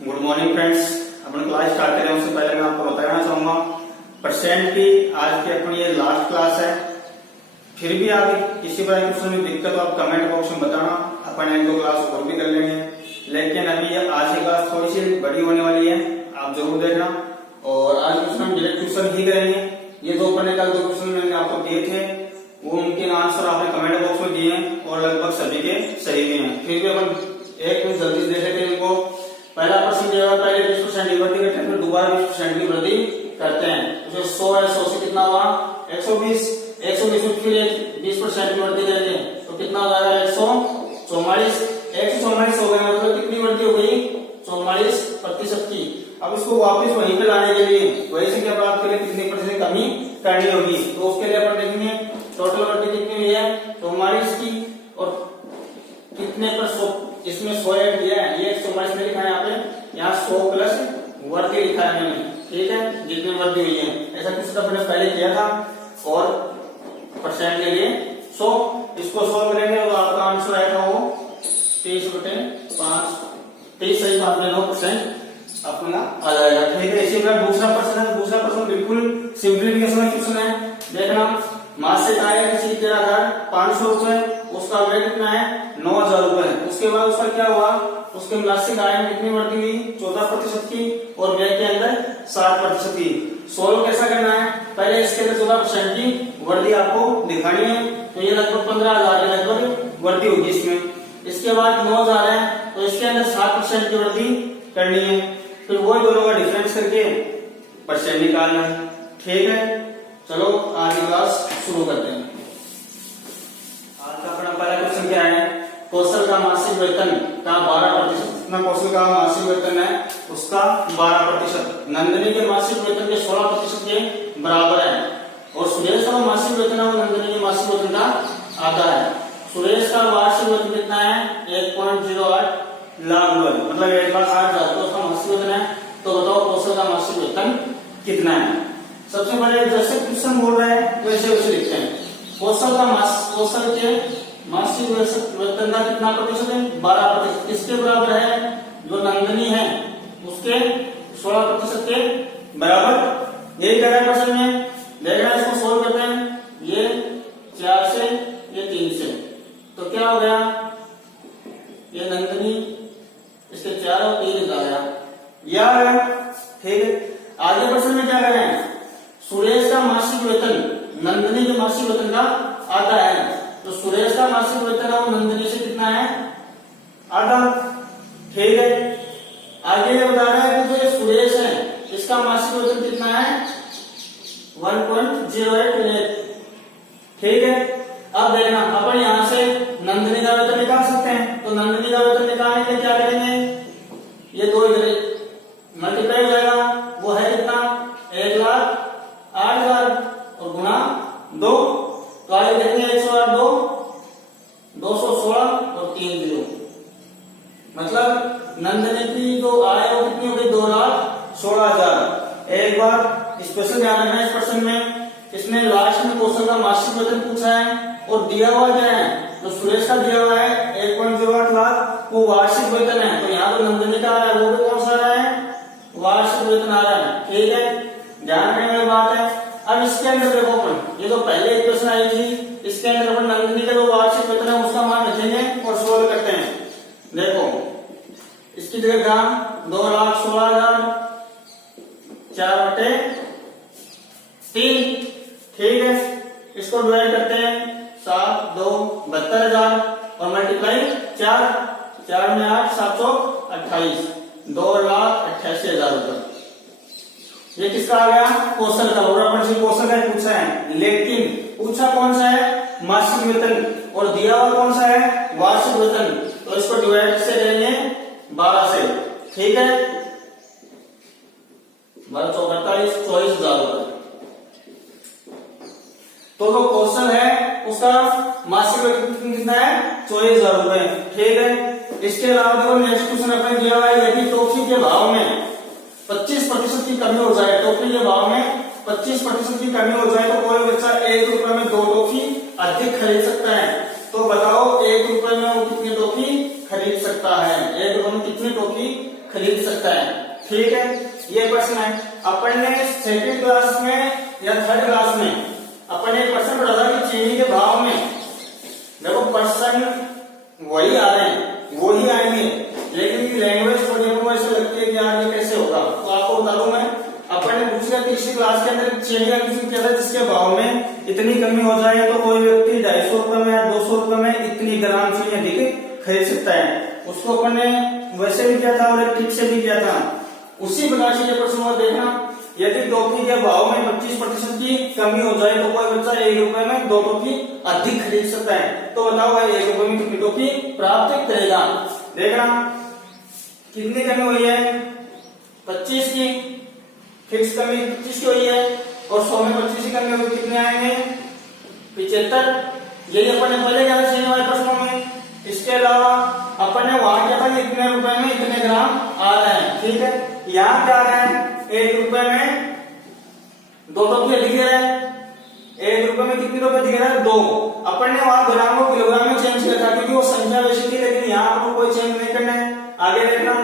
Good morning friends. अपन class start करें उससे पहले मैं आपको बताना चाहूंगा परसेंट की आज की अपनी ये लास्ट क्लास है। फिर भी आगे किसी बार क्वेश्चन में दिक्कत हो आप कमेंट बॉक्स में बताना, अपन एक दो क्लास और भी कर लेंगे। लेकिन अभी ये आज की क्लास थोड़ी सी बड़ी होने वाली है, आप जरूर देखना। और आज क्वेश्चन हम डायरेक्ट क्वेश्चन ही करेंगे। ये दो अपने कल दो क्वेश्चन मैंने आपको दिए थे, वो उनके आंसर आपने कमेंट बॉक्स में दिए और लगभग सभी के सही भी हैं। फिर भी अपन एक मिनट जल्दी देख लेते हैं इनको। पहला प्रश्न दिया हुआ, पहले 20% की वृद्धि करते हैं, फिर दोबारा 20% की वृद्धि करते हैं। तो 100 है, 100 से कितना हुआ 120, 120 में फिर 20% की वृद्धि करेंगे तो कितना हो जाएगा 144, 144 हो गया। मतलब कितनी वृद्धि हो गई 44% की। अब इसको वापस वहीं पे लाने के लिए वही संख्या प्राप्त करने कितने प्रतिशत कमी करनी होगी, तो उसके लिए अपन देखेंगे टोटल वृद्धि कितनी हुई है 44 की और कितने पर 100, इसमें 100 ऐड किया है, ये 144 में लिखा है यहाँ पे, यहाँ 100 प्लस वृद्धि लिखा है मैंने, ठीक है, जितनी वृद्धि हुई है। ऐसा कुछ अपने पहले किया था और परसेंट के लिए 100 इसको 100 करेंगे तो आपका आंसर आएगा वो 30/5, 30.9% अपना आ जाएगा, ठीक है। इसी प्रकार दूसरा प्रश्न है, दूसरा प्रश्न बिल्कुल सिंप्लीफिकेशन क्वेश्चन है। देखना, मासिक आय किसी 13,500 रुपए, उसका व्यय कितना है 9,000 रुपए। उसके बाद उसका क्या हुआ, उसके मासिक आय में कितनी वृद्धि हुई 14% की और व्यय के अंदर 60% की। सोल्व कैसा करना है, पहले इसके अंदर 14% की वृद्धि आपको दिखानी है, तो ये लगभग 15,000 के लगभग वृद्धि होगी इसमें। इसके बाद 9,000 है तो इसके अंदर 60% की वृद्धि करनी है, फिर वो दोनों का डिफरेंस करके परसेंट निकालना है, ठीक है। चलो आज की क्लास शुरू करते हैं। आज का अपना पहला क्वेश्चन क्या है, कौशल का मासिक वेतन का 12%। कितना कौशल का मासिक वेतन है उसका 12%। नंदिनी के मासिक वेतन के 16% के बराबर है और सुरेश का मासिक वेतन है वो नंदिनी के मासिक वेतन का आधा है। सुरेश का वार्षिक वेतन कितना है 1.08 लाख रुपए, मतलब 1,08,000 तो उसका मासिक वेतन है। तो बताओ कौशल का मासिक वेतन कितना है। सबसे पहले जैसे क्वेश्चन बोल रहे हैं वैसे वैसे लिखते हैं। कौशल के मासिक वेतन का कितना प्रतिशत है 12%। किसके बराबर है, जो नंदिनी है उसके 16% के बराबर। यही कह रहा है क्वेश्चन में। देखना इसको सोल्व करते हैं, ये 4 से ये 3 से, तो क्या हो गया, ये नंदिनी इसके 4 और 3 आ गया, यह आ गया, ठीक है। आगे प्रश्न में क्या कर रहे हैं, सुरेश का मासिक वेतन नंदिनी के मासिक वेतन का आधा है, तो सुरेश का मासिक वेतन है वो नंदिनी से कितना है आधा, ठीक है। आगे ये बता रहा है कि जो ये सुरेश है इसका मासिक वेतन कितना है 1.08 लाख, ठीक है। अब देखना अपन यहां से नंदिनी का वेतन निकाल सकते हैं, तो नंदिनी का वेतन निकालने के लिए क्या करेंगे, ये दो इधर मल्टीप्लाई हो जाएगा, वो है कितना 1,08,000 और गुणा 2, तो आगे देखेंगे 108 2 216 और 3 0, मतलब नंदिनी की जो आय वो कितनी हो गई 2,16,000। एक बार स्पेशल ध्यान रखना इस प्रश्न में, इसमें लास्ट में कौशल का मासिक वेतन पूछा है और दिया हुआ क्या है, जो सुरेश का दिया हुआ है 1.08 लाख वो वार्षिक वेतन है, तो यहाँ तो नंदिनी का आ रहा है वो भी कौन सा आ रहा है वार्षिक वेतन आ रहा है, ठीक है, ध्यान रखने वाली बात है। अब इसके अंदर देखो अपन, ये तो पहले एक क्वेश्चन आई थी, इसके अंदर अपन नंदिनी का जो वार्षिक वेतन है उसका मान रखेंगे और सोल्व करते हैं। देखो इसकी जगह क्या 2,16,000 4/3, ठीक है। इसको डिवाइड करते हैं 7 2 72,000 और मल्टीप्लाई 4 में 8 728 2,88,000 रुपए। ये किसका आ गया कौशल का, और अपन से कौशल का पूछा है, लेकिन पूछा कौन सा है मासिक वेतन और दिया हुआ कौन सा है वार्षिक वेतन, तो इसको डिवाइड से करेंगे 12 से, ठीक है, 12 4 48 24,000 रुपए। तो जो कौशल है उसका मासिक वेतन कितना है 24,000 रुपए, ठीक है। इसके अलावा देखो नेक्स्ट क्वेश्चन अपने दिया हुआ है, यदि टॉफी के भाव में 25% की कमी हो जाए, टॉफी के भाव में 25% की कमी हो जाए तो कोई बच्चा 1 रुपए में 2 टॉफी अधिक खरीद सकता है। तो बताओ 1 रुपए में वो कितनी टॉफी खरीद सकता है, 1 रुपए में कितनी टॉफी खरीद सकता है। ठीक है, ये प्रश्न है। अपन ने सेकंड क्लास में या थर्ड क्लास में अपन ने प्रश्न पढ़ा था कि चीनी के भाव में देखो प्रश्न वही आ रहे हैं, वो ही आएंगे, लेकिन लैंग्वेज थोड़ी हमको ऐसे लगती है कि यार ये कैसे होगा। तो आपको बता दूं मैं, अपन ने पूछा तीसरी क्लास के अंदर चीनी का क्वेश्चन क्या था जिसके भाव में इतनी कमी हो जाए तो कोई व्यक्ति 250 रुपए में या 200 रुपए में इतनी ग्राम चीनी अधिक खरीद सकता है। उसको अपन ने वैसे भी किया था और एक टिप से भी किया था। उसी प्रकार से ये प्रश्न और देखना, यदि टॉफी के भाव में 25% की कमी हो जाए तो कोई बच्चा 1 रुपए में 2 टॉफी अधिक खरीद सकता है। तो बताओ भाई 1 रुपए में कितनी टॉफी प्राप्त करेगा। देखना कितनी कमी हुई है, 25 की, फिक्स कमी 25 की हुई है, और 100 में 25 की कमी हुई, कितने आएंगे 75। यही अपन ने पहले क्या था वाले प्रश्नों में। इसके अलावा अपन ने वहां क्या था कि इतने रुपए में इतने ग्राम आ रहे हैं। ठीक है, यहाँ क्या आ रहा है 1 रुपए में 2 टॉफी लिख रहा है। 1 रुपए में कितनी टॉफी दिख रहा है 2। अपन ने वहां ग्राम को किलोग्राम में चेंज किया था क्योंकि वो संख्या वैसी थी, लेकिन यहाँ आपको कोई चेंज नहीं करना है। आगे देखना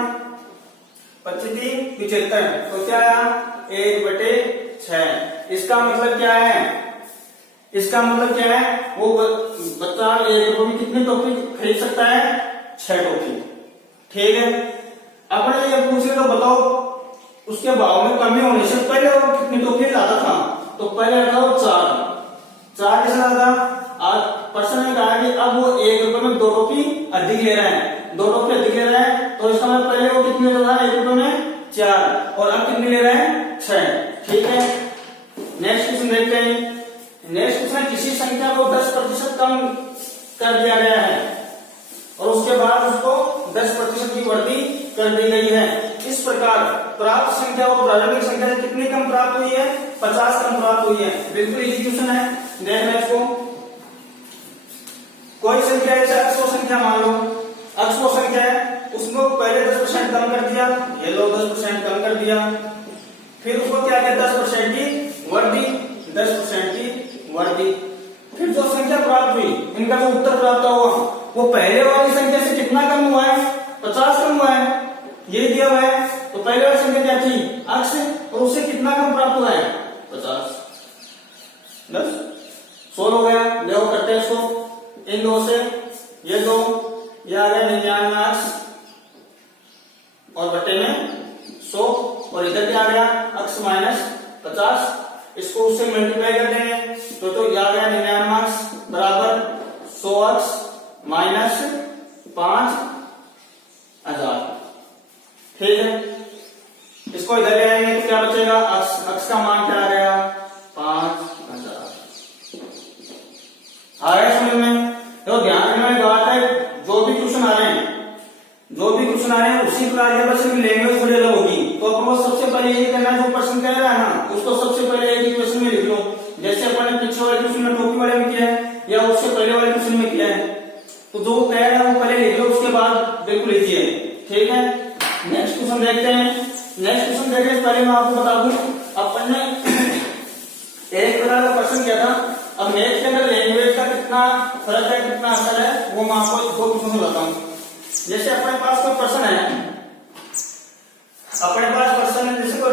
25 75, तो क्या आया 1/6। इसका मतलब क्या है, इसका मतलब क्या है, वो बच्चा 1 रुपए में कितनी टॉफी खरीद सकता है 6 टॉफी। ठीक है, अपने ये पूछे तो बताओ उसके भाव में कमी होने से पहले वो कितनी टॉफी लाता था। तो पहले था वो 4 कैसे लाता था। आज पर्सन ने कहा कि अब वो 1 रुपए में 2 टॉफी अधिक ले रहा है, 2 टॉफी अधिक ले रहा है, तो इसका मतलब पहले वो कितने ले रहा था 1 रुपए में 4, और अब कितनी ले रहा है 6। ठीक है, नेक्स्ट क्वेश्चन देखते हैं। नेक्स्ट क्वेश्चन, किसी संख्या को 10% कम कर दिया गया है और उसके बाद उसको 10% की वृद्धि कर दी गई है। इस प्रकार प्राप्त संख्या और प्रारंभिक संख्या से कितनी कम प्राप्त हुई है, 50 कम प्राप्त हुई है। बिल्कुल इजी क्वेश्चन है, देखना इसको। कोई संख्या है, अक्षो संख्या मान लो, अक्षो संख्या है, उसको पहले 10% कम कर दिया, ये लो 10% कम कर दिया, फिर उसको क्या किया 10% की वृद्धि, 10% की वृद्धि। फिर जो संख्या प्राप्त हुई, इनका जो उत्तर प्राप्त हुआ वो पहले वाली संख्या से कितना कम हुआ है, 50 कम हुआ है, ये दिया हुआ है। तो पहले वाली संख्या क्या थी अक्ष, और उससे कितना कम प्राप्त हुआ है 50, 10 16 हो गया। देखो करते हैं इसको, इन दो से ये दो, ये आ गया 99 अक्ष और बटे में 100, और इधर क्या आ गया अक्ष माइनस 50, इसको उससे मल्टीप्लाई कर देंगे तो ये आ गया 99 अक्ष बराबर 100 अक्ष माइनस 5000। ठीक है, इसको इधर ले आएंगे तो क्या बचेगा, अक्ष का मान क्या आ गया 5000। आ गया समझ में। तो ध्यान रखने वाली बात है, जो भी क्वेश्चन आ रहे हैं उसी प्रकार के बस लैंग्वेज थोड़ी अलग होगी। तो अपन को सबसे पहले यही करना है, जो प्रश्न कह रहा है ना उसको सबसे पहले एक ही क्वेश्चन में लिख लो। जैसे अपन ने पिछले वाले क्वेश्चन में टोपी वाले में किया है या उससे पहले वाले क्वेश्चन में किया है, तो जो कह रहा है वो पहले लिख लो, उसके बाद बिल्कुल इजी है। ठीक है, नेक्स्ट क्वेश्चन देखते हैं। नेक्स्ट क्वेश्चन देखने से पहले मैं आपको बता दूं, अपन ने एक प्रकार का क्वेश्चन किया था। अब मैथ के अंदर लैंग्वेज का कितना फर्क है, कितना असर है, वो मैं आपको दो क्वेश्चन बताता हूँ। जैसे अपने पास कोई पर्सन है, अपने पास पर्सन है, जैसे कोई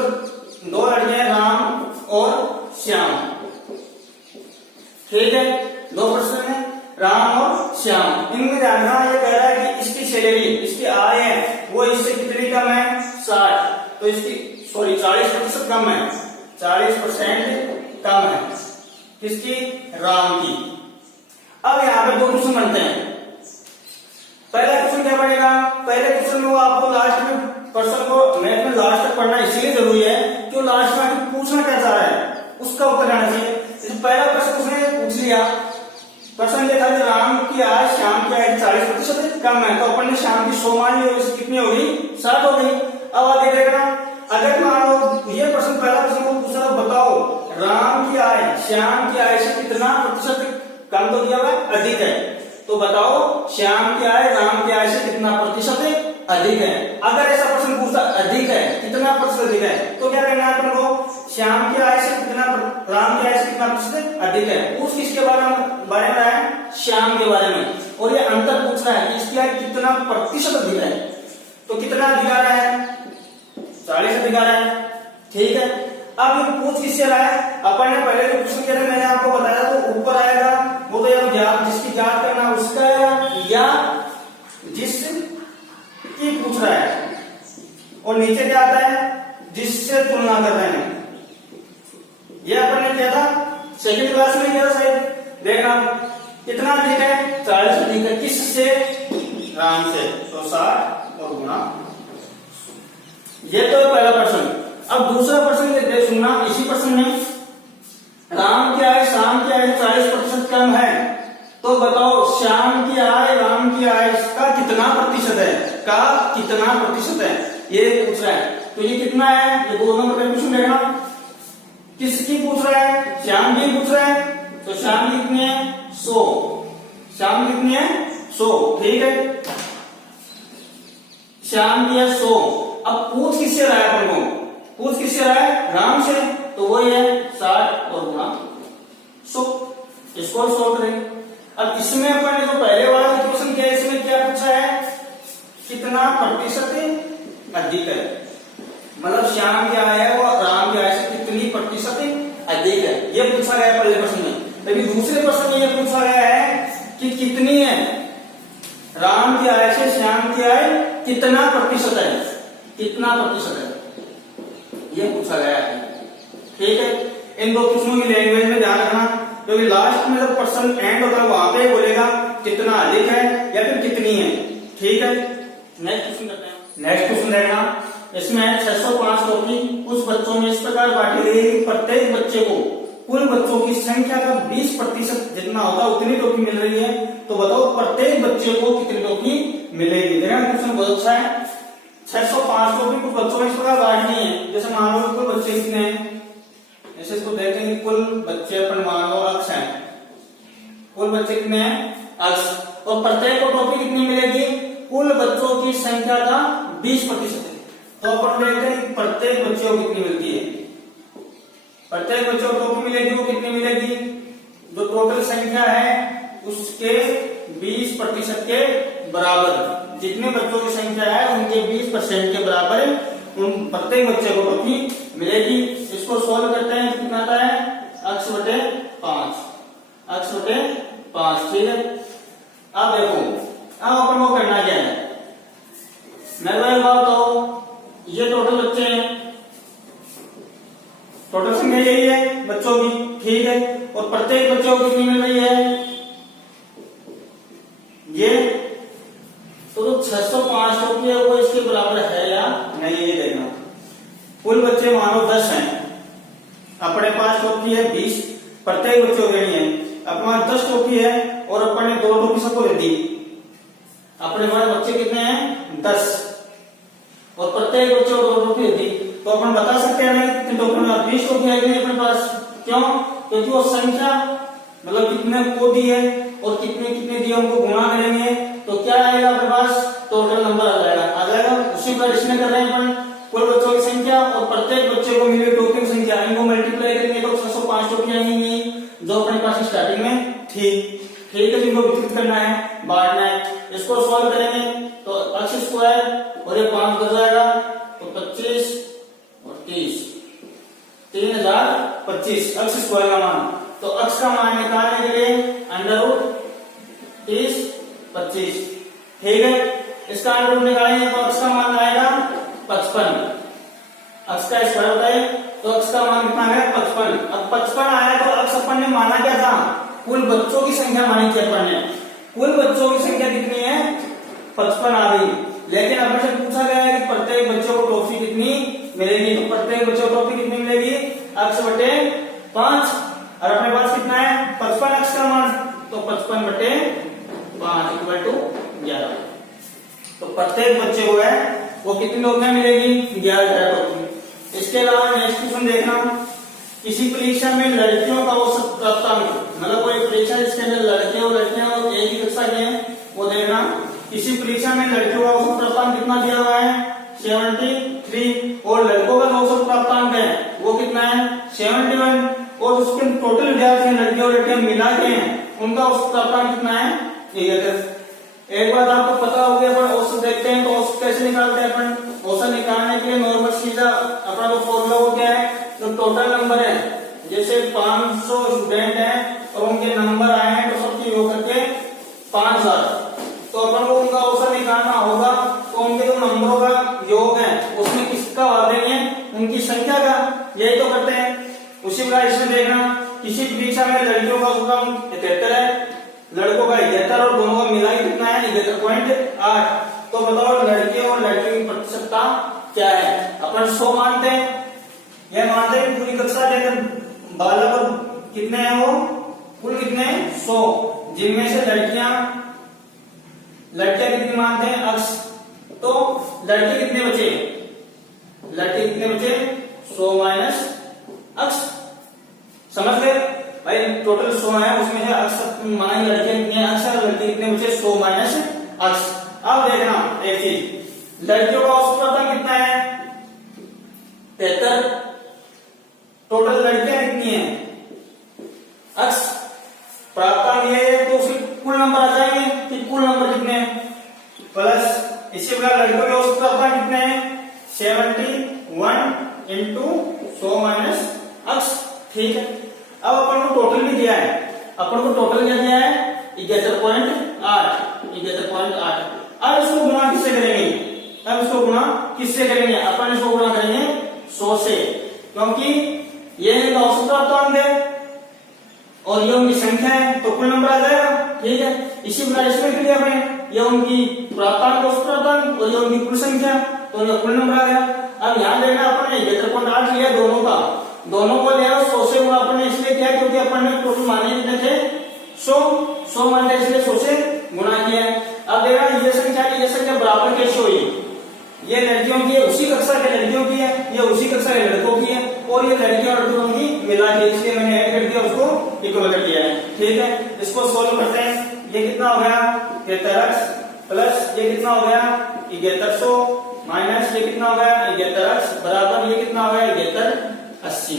2 लड़के हैं राम और श्याम। ठीक है, 2 पर्सन है राम और श्याम। इनमें जानना ये कह रहा है कि इसकी सैलरी, इसकी आय है वो इससे कितनी कम है 60, तो इसकी 40% कम है, 40% कम है किसकी, राम की। अब यहाँ पे 2 क्वेश्चन बनते हैं। पहला क्वेश्चन क्या पड़ेगा, पहले क्वेश्चन में वो आपको लास्ट में पर्सन को मैथ में लास्ट तक पढ़ना इसलिए जरूरी है कि लास्ट में आके पूछना क्या चाह रहा है उसका उत्तर आना चाहिए। जैसे पहला प्रश्न उसने पूछ लिया, प्रश्न ये था कि राम की आय श्याम की आय 40% कम है, तो अपन ने श्याम की 100 मान ली, उसकी कितनी हो गई 60 हो गई। अब आगे देखना, अगर मान लो ये प्रश्न पहला प्रश्न को पूछा तो बताओ राम की आय श्याम की आय से कितना प्रतिशत कम तो दिया हुआ है, अधिक है, तो बताओ श्याम की आय राम की आय से कितना प्रतिशत अधिक है। अगर ऐसा प्रश्न पूछता अधिक है, कितना प्रतिशत अधिक है, तो क्या करना है अपन को, श्याम की आय से कितना, राम की आय से कितना प्रतिशत अधिक है, पूछ किसके बारे में है, श्याम के बारे में। और ये अंतर पूछना है कि इसकी आय कितना प्रतिशत अधिक है, तो कितना दिया रहा है दिखा रहा है, ठीक है। अब ये पूछ किससे रहा है, अपन ने पहले जो क्वेश्चन किया था मैंने आपको बताया, तो ऊपर आएगा वो तो यार ज्ञात, जिसकी ज्ञात करना उसका है या जिसकी पूछ रहा है, और नीचे क्या आता है, जिससे तुलना कर रहे हैं। ये अपन ने किया था सेकंड क्लास में, किया था शायद, देखना कितना अधिक है, 40 अधिक है, किससे, राम से, तो 60 और गुणा। ये तो पहला प्रश्न। अब दूसरा प्रश्न देख सुनना, इसी प्रश्न में राम की आय शाम की आय 40% कम है, तो बताओ श्याम की आय राम की आय का कितना प्रतिशत है, का कितना प्रतिशत है, ये पूछ रहा है। तो ये कितना है, ये 2 नंबर का क्वेश्चन देखना, किसकी पूछ रहा है, श्याम की पूछ रहा है, तो श्याम की कितनी है, 100, श्याम कितनी है, 100, ठीक है, श्याम की है 100। अब पूछ किससे रहा है अपन को, पूछ किससे रहा है, राम से, तो वही है 60 और गुणा 100, इसको सॉल्व करेंगे। अब इसमें अपन ने जो पहले वाला इक्वेशन किया, इसमें क्या पूछा है, कितना प्रतिशत अधिक है, मतलब श्याम की आय है वो राम की आय से कितनी प्रतिशत अधिक है, ये पूछा गया पहले प्रश्न में। अभी दूसरे प्रश्न में ये पूछा गया है कि कितनी है, राम की आय से श्याम की आय कितना प्रतिशत है, कितना प्रतिशत है, ये पूछा गया है, ठीक है। इन दो प्रश्नों की लैंग्वेज में ध्यान रखना, क्योंकि लास्ट में जब पर्सन एंड होता है वहां पे बोलेगा कितना अधिक है या फिर कितनी है, ठीक है। नेक्स्ट क्वेश्चन करते हैं। नेक्स्ट क्वेश्चन देखना, इसमें 605 टॉफी कुछ बच्चों में इस प्रकार बांटी गई है कि प्रत्येक बच्चे को कुल बच्चों की संख्या का 20% जितना होता उतनी टॉफी मिल रही है, तो बताओ प्रत्येक बच्चे को कितनी टॉफी मिलेगी। देखना क्वेश्चन बहुत अच्छा है। 605 टॉफी कुछ बच्चों में इस प्रकार बांटनी है, जैसे मान लो कुल बच्चे कितने हैं, ऐसे इसको देखेंगे, कुल बच्चे अपन मान लो अक्ष है, कुल बच्चे कितने हैं, अक्ष, और प्रत्येक को टॉफी कितनी मिलेगी, कुल बच्चों की संख्या का 20%। तो अपन देखते हैं प्रत्येक बच्चे को कितनी मिलती है, प्रत्येक बच्चे को टॉफी मिलेगी, वो कितनी मिलेगी, जो टोटल संख्या है उसके 20% के बराबर, जितने बच्चों की संख्या है उनके 20% के बराबर उन प्रत्येक बच्चे को टॉफी मिलेगी। इसको सॉल्व करते हैं, कितना आता है, अक्ष बटे 5, अक्ष बटे 5, ठीक है। अब देखो, अब अपन को करना क्या है, मैं वही बात तो ये टोटल बच्चे हैं, टोटल संख्या यही है बच्चों की, ठीक है, और प्रत्येक बच्चों को कितनी मिल रही है, ये तो 605 टॉफी है वो इसके बराबर है या नहीं, ये देखना। कुल बच्चे मानो 10 हैं, अपने पास टॉफी है 20, प्रत्येक बच्चे को देनी है, अपने पास 10 टॉफी है और अपन ने 2 टॉफी सबको दे दी, अपने पास बच्चे कितने हैं 10, और प्रत्येक बच्चे को 2 टॉफी दे दी, तो अपन बता सकते हैं कितनी टॉफी में 20 टॉफी आएगी अपने पास, क्यों, क्योंकि वो संख्या मतलब कितने को दी है और कितने कितने दिए उनको गुणा करेंगे, तो क्या आएगा अपने पास, टोटल नंबर आ जाएगा। उसी प्रकार इसमें कर रहे हैं अपन, कुल बच्चों की संख्या और प्रत्येक बच्चे को मिली टॉफी की संख्या, इनको मल्टीप्लाई करेंगे तो 605 टॉफी आएंगी जो अपने पास स्टार्टिंग में थी, ठीक है। जिनको वितरित करना है, बांटना है, इसको सॉल्व करेंगे तो अक्ष स्क्वायर और ये 5 हो जाएगा, तो 25 और 30, 3025 अक्ष स्क्वायर का मान। तो अक्ष का मान निकालने के लिए √30 25, ठीक है। इसका अंडर निकालेंगे तो अक्ष का मान आएगा 55, अक्ष का स्क्वायर होता है तो अक्ष का मान कितना है 55। अब 55 आया तो अक्ष अपन ने माना क्या था, कुल बच्चों की संख्या मानी थी अपन ने, कुल बच्चों की संख्या कितनी है 55 आ गई, लेकिन अपन से पूछा गया है कि प्रत्येक बच्चों को टॉफी कितनी मिलेगी, तो प्रत्येक बच्चों को टॉफी कितनी मिलेगी, अक्ष बटे 5, और अपने पास कितना है 55 अक्ष का मान, तो 55 बटे 5 इक्वल टू 11। तो प्रत्येक बच्चे को है वो कितनी टॉफियां मिलेगी, 11 टॉफी। इसके अलावा नेक्स्ट क्वेश्चन देखना, किसी परीक्षा में लड़कियों का औसत प्राप्तांक, मतलब कोई परीक्षा जिसके अंदर लड़के और लड़कियां एक ही कक्षा के हैं, वो देखना। किसी परीक्षा में लड़कियों का औसत प्राप्तांक कितना दिया हुआ है 73, और लड़कों का जो औसत प्राप्तांक है वो कितना है 71, और उसके टोटल विद्यार्थी लड़कियों और लड़कियां मिला के हैं उनका औसत प्राप्तांक कितना है 71। एक बात आपको पता होगी, अपन औसत देखते हैं तो औसत कैसे निकालते हैं अपन, औसत निकालने के लिए नॉर्मल सीधा अपना जो फॉर्मूला वो क्या है, जो टोटल नंबर है, जैसे 500 स्टूडेंट हैं और उनके नंबर आए हैं तो सबके योग करके 5000, तो अपन को उनका औसत निकालना होगा। तो उनके जो नंबरों का योग है उसमें किसका भाग देंगे, उनकी संख्या का, यही तो करते हैं। उसी प्रकार इसमें देखना, किसी परीक्षा में लड़कियों का औसत 73 है, लड़कों का 71 और दोनों का मिला के कितना है 71.8। तो बताओ लड़के और लड़कियों की प्रतिशतता क्या है। अपन 100 मानते हैं, यह मानते हैं पूरी कक्षा के अंदर बालक कितने हैं, वो कुल कितने हैं 100, जिनमें से लड़कियां कितनी मानते हैं अक्स, तो लड़के कितने बचे, लड़के कितने बचे 100 माइनस अक्स, समझ गए भाई। टोटल 100 है, उसमें से अक्स माना लड़के कितने अक्स है, लड़के कितने बचे 100 माइनस अक्स। अब देखना एक चीज, लड़कियों का औसत कितना है 73, टोटल लड़कियां कितनी है अक्स, प्राप्तांक ये है तो उसके कुल नंबर आ जाएंगे कि कुल नंबर कितने हैं, प्लस इसी प्रकार लड़कों के औसत प्राप्तांक कितने हैं 71 इंटू 100 माइनस अक्स, ठीक है। अब अपन को टोटल भी दिया है, अपन को टोटल क्या दिया है 71.8, 71.8। अब इसको गुणा किससे करेंगे, अब इसको गुणा किससे करेंगे, अपन इसको गुणा करेंगे 100 से, क्योंकि ये इनका औसत प्राप्तांक है और ये उनकी संख्या है तो कुल नंबर आ जाएगा, ठीक है। इसी प्रकार इसमें किया अपने, ये उनकी प्राप्तांक औसत प्राप्तांक और ये उनकी कुल संख्या, तो ये कुल नंबर आ गया। अब यहाँ देखना अपन ने 71.8 लिया दोनों का, दोनों को लिया 100 से गुणा अपन ने इसलिए किया क्योंकि अपन ने टोटल माने कितने थे 100 माने इसलिए 100 से गुणा किया। अब देखा ये संख्या बराबर कैसे हुई, ये लड़कियों की है, उसी कक्षा के लड़कियों की है, ये उसी कक्षा के लड़कों की है, और ये लड़कियों और लड़कों की मिला के, इसलिए मैंने ऐड कर दिया, उसको इक्वल कर दिया है, ठीक है। इसको सोल्व करते हैं, ये कितना हो गया 73 प्लस ये कितना हो गया 7100 माइनस ये कितना हो गया 71 बराबर ये कितना हो गया 7180,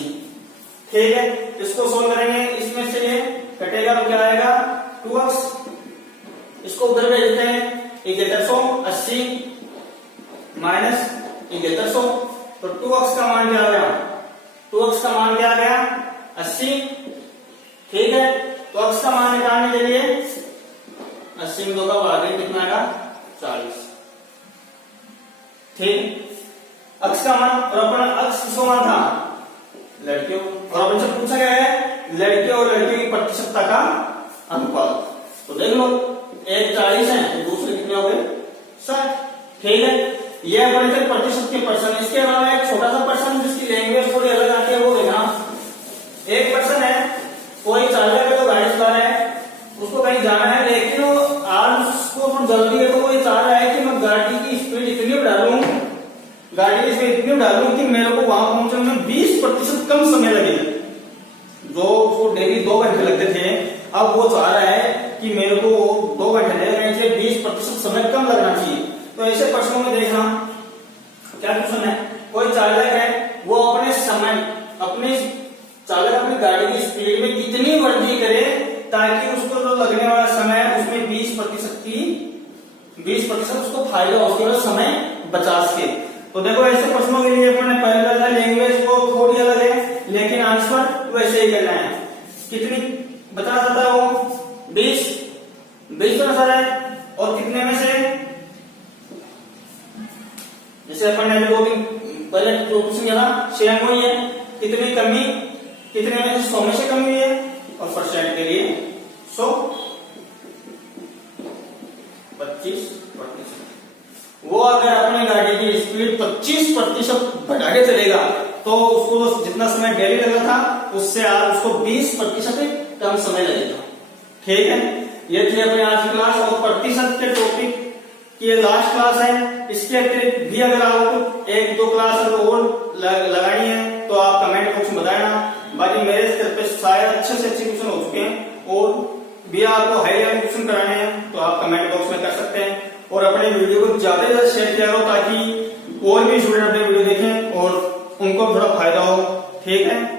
ठीक है। इसको सोल्व करेंगे, इसमें से ये कटेगा तो क्या आएगा 2x, इसको उधर भेजते हैं 7180 माइनस 7100, तो 2x का मान क्या आ गया, 2x का मान क्या आ गया 80, ठीक है। तो x का मान निकालने के लिए 80 में 2 का भाग कितना आएगा 40, ठीक। x का मान, और अपन x किसको मान था लड़कियों, और अपन से पूछा गया है लड़के और लड़कियों की प्रतिशतता का अनुपात, तो देख लो एक 40 है तो दूसरे कितने हो गए 60, ठीक है। ये अपन थे प्रतिशत के पर्सन, इसके अलावा एक छोटा सा पर्सन जिसकी लैंग्वेज थोड़ी अलग आती है वो देखना। एक पर्सन है, कोई चाल पे तो गाड़ी चला रहा है, उसको कहीं जाना है, लेकिन वो आज उसको जल्दी है तो वो ये चाह रहा है कि मैं गाड़ी की स्पीड इतनी बढ़ा लूं, गाड़ी की स्पीड इतनी बढ़ा लूं कि मेरे को वहां पहुंचने में 20% कम समय लगे। जो उसको डेली 2 घंटे लगते थे, अब वो चाह रहा है कि मेरे को 2 घंटे लगेगा, इसलिए 20% समय कम लगना चाहिए। तो ऐसे प्रश्नों में देखना क्या क्वेश्चन है, कोई चालक है वो अपने समय अपनी गाड़ी की स्पीड में कितनी वृद्धि करे ताकि उसको जो लगने वाला समय है उसमें 20% उसको फायदा हो, उसके बाद समय बचा सके। तो देखो ऐसे प्रश्नों के लिए अपने पहले लैंग्वेज को थोड़ी अलग है, लेकिन आंसर वैसे ही करना है। कितनी बचा सकता है वो 20 आंसर है, और कितने में से, जैसे अपन ने 2 दिन पहले जो क्वेश्चन किया था सेम वही है, कितनी कमी, कितने में से 100 में से कमी हुई है, और परसेंट के लिए 100 25%। वो अगर अपनी गाड़ी की स्पीड 25% बढ़ा के चलेगा तो उसको जितना समय डेली लगा था उससे आज उसको 20% कम समय लगेगा, ठीक है। ये थी अपनी आज की क्लास, और प्रतिशत के टॉपिक की ये लास्ट क्लास है। इसके अतिरिक्त भी अगर आपको 1-2 क्लास और लगानी है तो आप कमेंट बॉक्स में बताना। बाकी मेरे स्तर पे शायद अच्छे से अच्छे क्वेश्चन हो चुके हैं, और भी आपको हाई लेवल क्वेश्चन कराने हैं तो आप कमेंट बॉक्स में कर सकते हैं। और अपने वीडियो को ज्यादा से ज्यादा शेयर किया करो ताकि और भी स्टूडेंट अपने वीडियो देखें और उनको थोड़ा फायदा हो, ठीक है।